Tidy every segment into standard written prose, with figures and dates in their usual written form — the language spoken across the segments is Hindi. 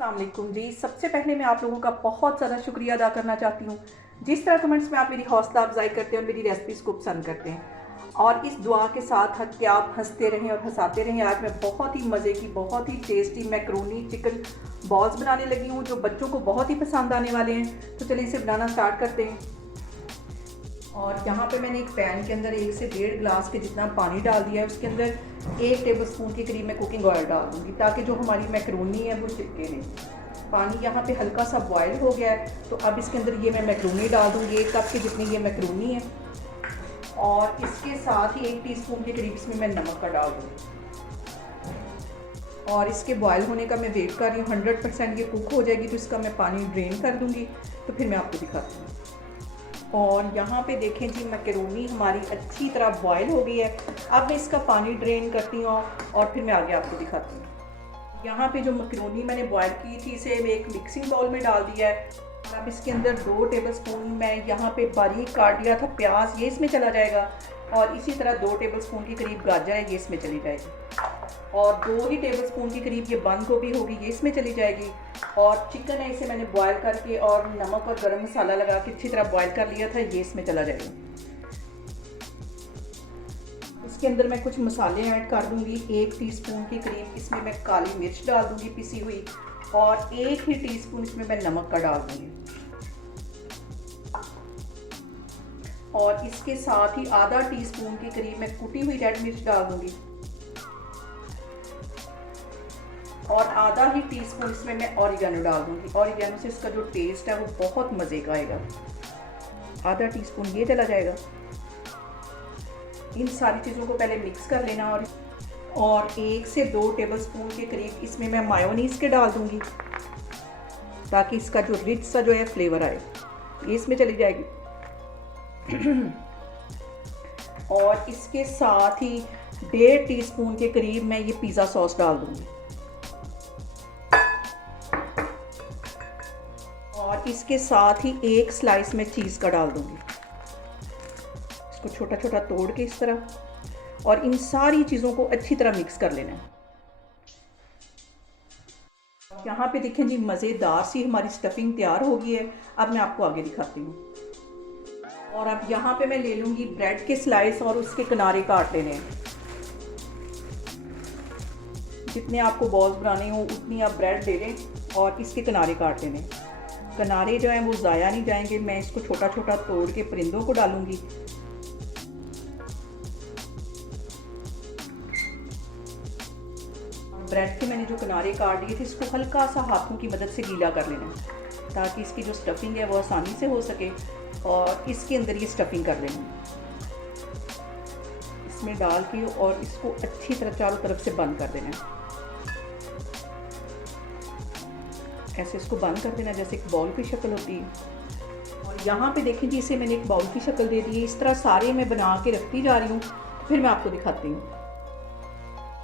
अस्सलाम वालेकुम जी। सबसे पहले मैं आप लोगों का बहुत ज़्यादा शुक्रिया अदा करना चाहती हूँ। जिस तरह कमेंट्स में आप मेरी हौसला अफजाई करते हैं और मेरी रेसिपीज़ को पसंद करते हैं, और इस दुआ के साथ कि आप हंसते रहें और हंसाते रहें। आज मैं बहुत ही मज़े की, बहुत ही टेस्टी मैक्रोनी चिकन बॉल्स बनाने लगी हूँ, जो बच्चों को बहुत ही पसंद आने वाले हैं। तो चलिए इसे बनाना स्टार्ट करते हैं। और यहाँ पे मैंने एक पैन के अंदर 1 से 1.5 गिलास के जितना पानी डाल दिया है। उसके अंदर 1 टेबलस्पून के करीब मैं कुकिंग ऑयल डाल दूँगी, ताकि जो हमारी मैक्रोनी है वो चिपके नहीं। पानी यहाँ पे हल्का सा बॉयल हो गया है, तो अब इसके अंदर ये मैं मैक्रोनी डाल दूँगी। 1 कप के जितनी ये मैक्रोनी है, और इसके साथ ही 1 टीस्पून के करीब इसमें मैं नमक का डाल दूँगी। और इसके बॉयल होने का मैं वेट कर रही हूँ। 100% ये कुक हो जाएगी तो इसका मैं पानी ड्रेन कर दूँगी, तो फिर मैं आपको दिखाती हूँ। और यहाँ पे देखें जी, मैक्रोनी हमारी अच्छी तरह बॉयल हो गई है। अब मैं इसका पानी ड्रेन करती हूँ और फिर मैं आगे आपको दिखाती हूँ। यहाँ पे जो मैक्रोनी मैंने बॉयल की थी, इसे मैं एक मिक्सिंग बाउल में डाल दिया है। अब इसके अंदर 2 टेबलस्पून मैं यहाँ पे बारीक काट दिया था प्याज, ये इसमें चला जाएगा। और इसी तरह 2 टेबलस्पून के करीब गाजर है, ये इसमें चली जाएगी। और 2 ही टेबलस्पून के करीब ये बंद गोभी होगी, ये इसमें चली जाएगी। और चिकन है, इसे मैंने बॉयल करके और नमक और गरम मसाला लगा के अच्छी तरह बॉयल कर लिया था, ये इसमें चला जाएगा। इसके अंदर मैं कुछ मसाले ऐड कर दूंगी। 1 टीस्पून के करीब इसमें मैं काली मिर्च डाल दूंगी पिसी हुई, और 1 ही टीस्पून इसमें मैं नमक का डाल दूंगी। और इसके साथ ही आधा टीस्पून के करीब मैं कुटी हुई रेड मिर्च डाल दूंगी, और आधा ही टीस्पून इसमें मैं ऑरिगेनो डाल दूंगी। ऑरिगेनो से इसका जो टेस्ट है वो बहुत मज़े का आएगा। आधा टीस्पून ये चला जाएगा। इन सारी चीज़ों को पहले मिक्स कर लेना। और 1 से 2 टेबलस्पून के करीब इसमें मैं मायोनीज़ के डाल दूंगी, ताकि इसका जो रिच सा जो है फ्लेवर आए, ये इसमें चली जाएगी। और इसके साथ ही 1.5 टीस्पून के करीब मैं ये पिज़्ज़ा सॉस डाल दूंगी। और इसके साथ ही 1 स्लाइस में चीज़ का डाल दूंगी, इसको छोटा छोटा तोड़ के इस तरह। और इन सारी चीज़ों को अच्छी तरह मिक्स कर लेना है। यहाँ पे देखें जी, मज़ेदार सी हमारी स्टफिंग तैयार हो गई है। अब मैं आपको आगे दिखाती हूँ। और अब यहाँ पे मैं ले लूँगी ब्रेड के स्लाइस, और उसके किनारे काट लेने हैं। जितने आपको बॉल्स बनाने हो उतनी आप ब्रेड ले लें और इसके किनारे काट लेने। किनारे जो हैं वो ज़ाया नहीं जाएंगे। मैं इसको छोटा छोटा तोड़ के परिंदों को डालूंगी। ब्रेड के मैंने जो किनारे काट दिए थे, इसको हल्का सा हाथों की मदद से गीला कर लेना, ताकि इसकी जो स्टफिंग है वो आसानी से हो सके। और इसके अंदर ये स्टफिंग कर लेनी, इसमें डाल के, और इसको अच्छी तरह चारों तरफ से बंद कर देना। ऐसे इसको बंद कर देना जैसे एक बाउल की शक्ल होती है। और यहाँ पे देखें जी, इसे मैंने एक बाउल की शक्ल दे दी है। इस तरह सारे मैं बना के रखती जा रही हूँ, फिर मैं आपको दिखाती हूँ।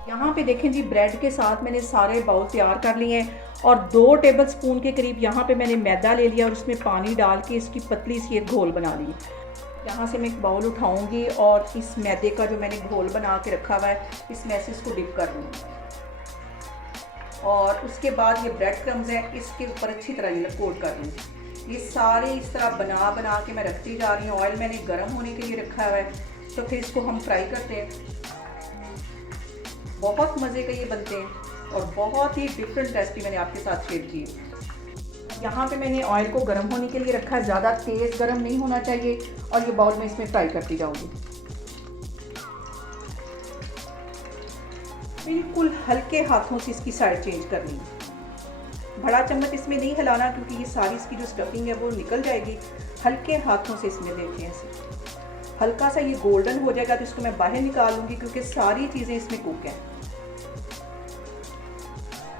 यहाँ पे देखें जी, ब्रेड के साथ मैंने सारे बाउल तैयार कर लिए हैं। और 2 टेबलस्पून के करीब यहाँ पे मैंने मैदा ले लिया, और उसमें पानी डाल के इसकी पतली सी एक घोल बना ली। यहाँ से मैं एक बाउल उठाऊंगी और इस मैदे का जो मैंने घोल बना के रखा हुआ है, इसमें से इसको डिप कर लूँगी। और उसके बाद ये ब्रेड क्रम्स हैं, इसके ऊपर अच्छी तरह ये कोट कर लूँगी। ये सारे इस तरह बना बना के मैं रखती जा रही हूँ। ऑयल मैंने गर्म होने के लिए रखा हुआ है, तो फिर इसको हम फ्राई करते हैं। बहुत मज़े के ये बनते हैं, और बहुत ही डिफरेंट रेसिपी मैंने आपके साथ शेयर की है। यहाँ पे मैंने ऑयल को गर्म होने के लिए रखा है। ज़्यादा तेज़ गर्म नहीं होना चाहिए। और ये बाउल में इसमें फ्राई करती जाऊँगी। बिल्कुल हल्के हाथों से इसकी साइड चेंज करनी है। बड़ा चम्मच इसमें नहीं हिलाना, क्योंकि ये सारी इसकी जो स्टफिंग है वो निकल जाएगी। हल्के हाथों से इसमें देखें, ऐसे हल्का सा ये गोल्डन हो जाएगा तो इसको मैं बाहर निकाल लूँगी, क्योंकि सारी चीज़ें इसमें कुक हैं।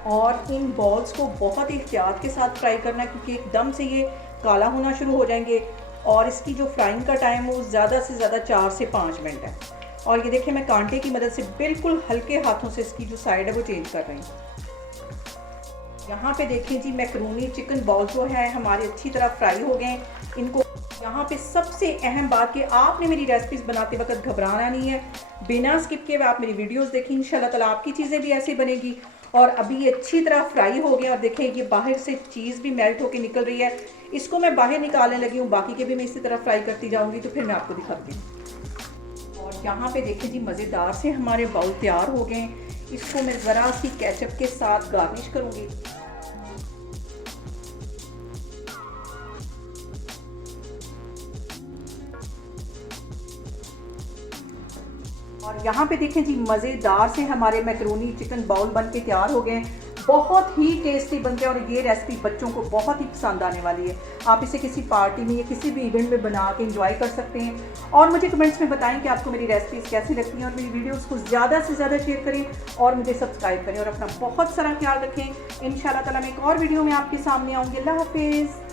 और इन बॉल्स को बहुत ही एहतियात के साथ फ्राई करना है, क्योंकि एकदम से ये काला होना शुरू हो जाएंगे। और इसकी जो फ्राइंग का टाइम है वो ज़्यादा से ज़्यादा 4 से 5 मिनट है। और ये देखिए, मैं कांटे की मदद से बिल्कुल हल्के हाथों से इसकी जो साइड है वो चेंज कर रही हूँ। यहाँ पे देखिए जी, मैक्रोनी चिकन बॉल जो है हमारे अच्छी तरह फ्राई हो गए। इनको यहाँ पे सबसे अहम बात कि आपने मेरी रेसिपीज़ बनाते वक्त घबराना नहीं है। बिना स्किप किए आप मेरी वीडियोस देखें, इंशाल्लाह ताला आपकी चीज़ें भी ऐसे बनेगी और अभी ये अच्छी तरह फ्राई हो गया और देखें ये बाहर से चीज़ भी मेल्ट होकर निकल रही है। इसको मैं बाहर निकालने लगी हूँ, बाकी के भी मैं इसी तरह फ्राई करती जाऊँगी, तो फिर मैं आपको दिखाती हूँ। और यहाँ पे देखें जी मज़ेदार से हमारे बाउल तैयार हो गए। इसको मैं ज़रा सी केचप के साथ गार्निश करूँगी। और यहाँ पे देखें जी मज़ेदार से हमारे मैकरोनी चिकन बाउल बन के तैयार हो गए। बहुत ही टेस्टी बनते हैं और ये रेसिपी बच्चों को बहुत ही पसंद आने वाली है। आप इसे किसी पार्टी में या किसी भी इवेंट में बना के एंजॉय कर सकते हैं। और मुझे कमेंट्स में बताएं कि आपको मेरी रेसिपीज़ कैसी लगती हैं, और मेरी वीडियोस को ज़्यादा से ज़्यादा शेयर करें और मुझे सब्सक्राइब करें और अपना बहुत सारा ख्याल रखें। इंशाल्लाह ताला मैं एक और वीडियो में आपके सामने आऊँगी। अल्लाह हाफिज़।